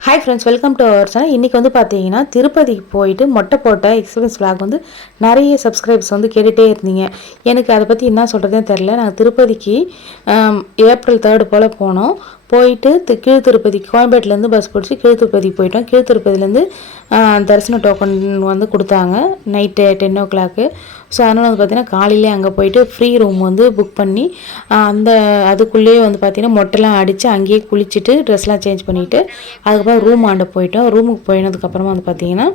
Hi friends welcome to our channel இன்றைக்கி வந்து பார்த்தீங்கன்னா திருப்பதிக்கு போயிட்டு மொட்டை போட்ட எக்ஸ்பீரியன்ஸ் vlog வந்து நிறைய சப்ஸ்கிரைப்ஸ் வந்து கேட்டுகிட்டே இருந்தீங்க. எனக்கு அதை பற்றி என்ன சொல்கிறதே தெரில நாங்கள் திருப்பதிக்கு ஏப்ரல் தேர்டு போல் போனோம். போயிட்டு கீழ் திருப்பதி கோயம்பேட்டிலேருந்து பஸ் பிடிச்சி கீழ் திருப்பதிக்கு போயிட்டோம். கீழ் திருப்பதிலேருந்து தரிசன டோக்கன் வந்து கொடுத்தாங்க. Night ten o'clock so அதனால் வந்து பார்த்திங்கன்னா காலையிலே அங்கே போயிட்டு ஃப்ரீ ரூம் வந்து புக் பண்ணி அந்த அதுக்குள்ளேயே வந்து பார்த்திங்கன்னா மொட்டைலாம் அடித்து அங்கேயே குளிச்சுட்டு ட்ரெஸ்லாம் சேஞ்ச் பண்ணிவிட்டு அதுக்கப்புறம் ரூம் ஆண்ட போயிட்டோம். ரூமுக்கு போயினதுக்கப்புறமா வந்து பார்த்திங்கன்னா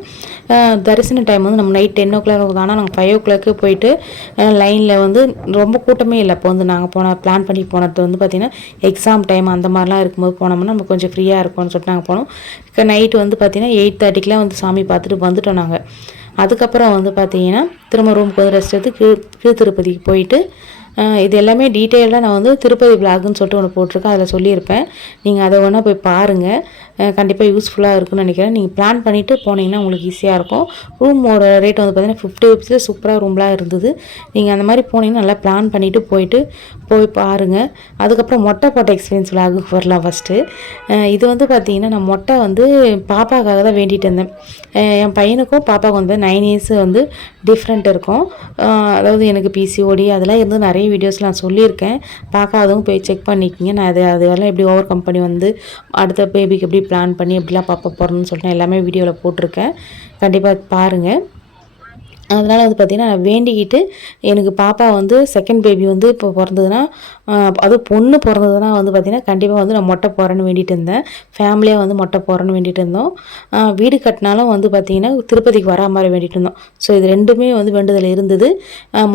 தரிசன டைம் வந்து நம்ம நைட் டென் ஓ கிளாக் ஆனால் நாங்கள் ஃபைவ் ஓ கிளாக்கு போயிட்டு லைனில் வந்து ரொம்ப கூட்டமே இல்லை. அப்போ வந்து நாங்கள் போன பிளான் பண்ணி போனது வந்து பார்த்திங்கன்னா எக்ஸாம் டைம் அந்த மாதிரிலாம் இருக்கும்போது போனோம்னா நம்ம கொஞ்சம் ஃப்ரீயாக இருக்கும்னு சொல்லிட்டு நாங்கள் போனோம். நைட்டு வந்து பார்த்திங்கன்னா எயிட் தேர்ட்டிக்கெலாம் வந்து சாமி பார்த்துட்டு வந்துட்டோம் நாங்கள் அதுக்கப்புறம் வந்து பார்த்தீங்கன்னா திரும்ப ரூமுக்கு வந்து ரெஸ்ட் எடுத்து கீழ் கீழ் திருப்பதிக்கு போயிட்டு இது எல்லாமே டீட்டெயிலாக நான் வந்து திருப்பதி பிளாக்னு சொல்லிட்டு ஒன்று போட்டிருக்கேன். அதில் சொல்லியிருப்பேன். நீங்கள் அதை ஒன்றா போய் பாருங்கள் கண்டிப்பாக யூஸ்ஃபுல்லாக இருக்கும்னு நினைக்கிறேன். நீங்கள் பிளான் பண்ணிவிட்டு போனீங்கன்னா உங்களுக்கு ஈஸியாக இருக்கும். ரூமோட ரேட் வந்து பார்த்தீங்கன்னா ஃபிஃப்டி ருபீஸில் சூப்பராக ரூம்லாம் இருந்தது. நீங்கள் அந்த மாதிரி போனீங்கன்னா நல்லா பிளான் பண்ணிவிட்டு போயிட்டு போய் பாருங்கள் அதுக்கப்புறம் மொட்டை போட்ட எக்ஸ்பீரியன்ஸ் விளாகுக்கு வரலாம் ஃபஸ்ட்டு இது வந்து பார்த்தீங்கன்னா நான் மொட்டை வந்து பாப்பாக்காக தான் வேண்டிகிட்டு இருந்தேன். என் பையனுக்கும் பாப்பாவுக்கும் வந்து நைன் இயர்ஸ் வந்து டிஃப்ரெண்ட் இருக்கும். அதாவது எனக்கு பிசிஓடி அதெல்லாம் இருந்து நிறைய வீடியோஸ் நான் சொல்லியிருக்கேன். பார்க்காதவங்க போய் செக் பண்ணிக்கிங்க. நான் அது அதெல்லாம் எப்படி ஓவர் கம் பண்ணி வந்து அடுத்த பேபிக்கு எப்படி பிளான் பண்ணி எப்படிலாம் பார்க்க போகிறோம்னு சொல்லிட்டு எல்லாமே வீடியோவில் போட்டிருக்கேன். கண்டிப்பாக பாருங்கள் அதனால் வந்து பார்த்திங்கன்னா நான் வேண்டிக்கிட்டு எனக்கு பாப்பா வந்து செகண்ட் பேபி வந்து இப்போ பிறந்ததுன்னா அது அதுவும் பொண்ணு பிறந்ததுன்னா வந்து பார்த்திங்கன்னா கண்டிப்பாக வந்து நான் மொட்டை போகிறேன்னு வேண்டிகிட்டு இருந்தேன். ஃபேமிலியாக வந்து மொட்டை போகிறேன்னு வேண்டிகிட்டு இருந்தோம். வீடு கட்டினாலும் வந்து பார்த்திங்கன்னா திருப்பதிக்கு வரா மாதிரி வேண்டிகிட்டு இருந்தோம். ஸோ இது ரெண்டுமே வந்து வேண்டுதல் இருந்தது.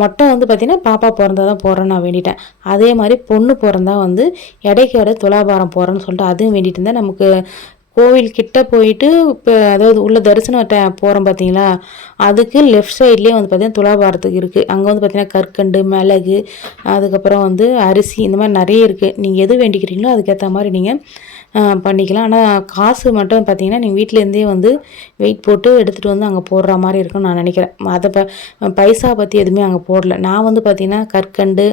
மொட்டை வந்து பார்த்திங்கன்னா பாப்பா பிறந்தா தான் போகிறேன்னு நான் வேண்டிட்டேன். அதே மாதிரி பொண்ணு பிறந்தா வந்து எடைக்கு துலாபாரம் போகிறேன்னு சொல்லிட்டு அதுவும் வேண்டிகிட்டு இருந்தேன். நமக்கு கோவில் கிட்ட போயிட்டு இப்போ அதாவது உள்ள தரிசனம் போகிறோம் பார்த்தீங்களா அதுக்கு லெஃப்ட் சைட்லேயே வந்து பார்த்திங்கன்னா துலாபாரத்துக்கு இருக்குது அங்கே வந்து பார்த்திங்கன்னா கற்கண்டு மிளகு அதுக்கப்புறம் வந்து அரிசி இந்த மாதிரி நிறைய இருக்குது நீங்கள் எது வேண்டிக்கிறீங்களோ அதுக்கேற்ற மாதிரி நீங்கள் பண்ணிக்கலாம். ஆனால் காசு மட்டும் பார்த்தீங்கன்னா நீங்கள் வீட்டிலேருந்தே வந்து வெயிட் போட்டு எடுத்துகிட்டு வந்து அங்கே போடுற மாதிரி இருக்கும்னு நான் நினைக்கிறேன். அதை ப பைசா பற்றி எதுவுமே அங்கே போடல. நான் வந்து பார்த்திங்கன்னா கற்கண்டு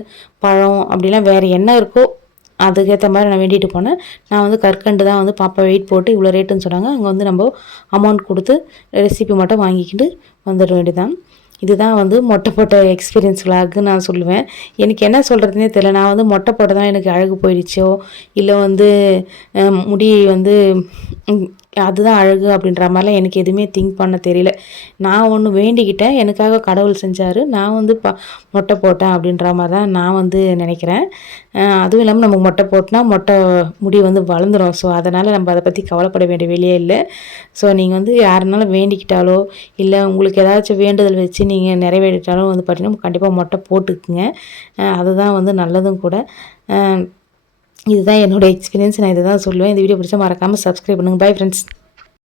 பழம் அப்படிலாம் வேறு என்ன இருக்கோ அதுக்கேற்ற மாதிரி நான் வேண்டிட்டு போனேன். நான் வந்து கற்கண்டு தான் வந்து பாப்பா வெயிட் போட்டு இவ்வளோ ரேட்டுன்னு சொன்னாங்க. அங்கே வந்து நம்ம அமௌண்ட் கொடுத்து ரெசிபி மட்டும் வாங்கிக்கிட்டு வந்துட வேண்டியதான் இதுதான் வந்து மொட்டை போட்ட எக்ஸ்பீரியன்ஸ் விளாக்கு நான் சொல்லுவேன். எனக்கு என்ன சொல்கிறதுனே தெரியல. நான் வந்து மொட்டை போட்ட தான் எனக்கு அழகு போயிடுச்சோ? இல்லை வந்து முடி வந்து அதுதான் அழகு அப்படின்ற மாதிரிலாம் எனக்கு எதுவுமே திங்க் பண்ண தெரியல. நான் ஒன்று வேண்டிக்கிட்டேன். எனக்காக கடவுள் செஞ்சார். நான் வந்து ப மொட்டை போட்டேன் அப்படின்ற மாதிரி தான் நான் வந்து நினைக்கிறேன். அதுவும் இல்லாமல் நம்ம மொட்டை போட்டோன்னா மொட்டை முடி வந்து வளர்ந்துடும் ஸோ அதனால் நம்ம அதை பற்றி கவலைப்பட வேண்டிய வெளியே இல்லை. ஸோ நீங்கள் வந்து யாருனாலும் வேண்டிக்கிட்டாலோ இல்லை உங்களுக்கு ஏதாச்சும் வேண்டுதல் வச்சு நீங்கள் நிறைவேறிட்டாலும் வந்து பார்த்தீங்கன்னா கண்டிப்பாக மொட்டை போட்டுக்குங்க. அதுதான் வந்து நல்லதும் கூட. இதுதான் என்னோடய எக்ஸ்பீரியன்ஸ் நான் இதை தான் சொல்லுவேன். இந்த வீடியோ பிடிச்சா மறக்காமல் சப்ஸ்கிரைப் பண்ணுங்கள் பை ஃப்ரெண்ட்ஸ்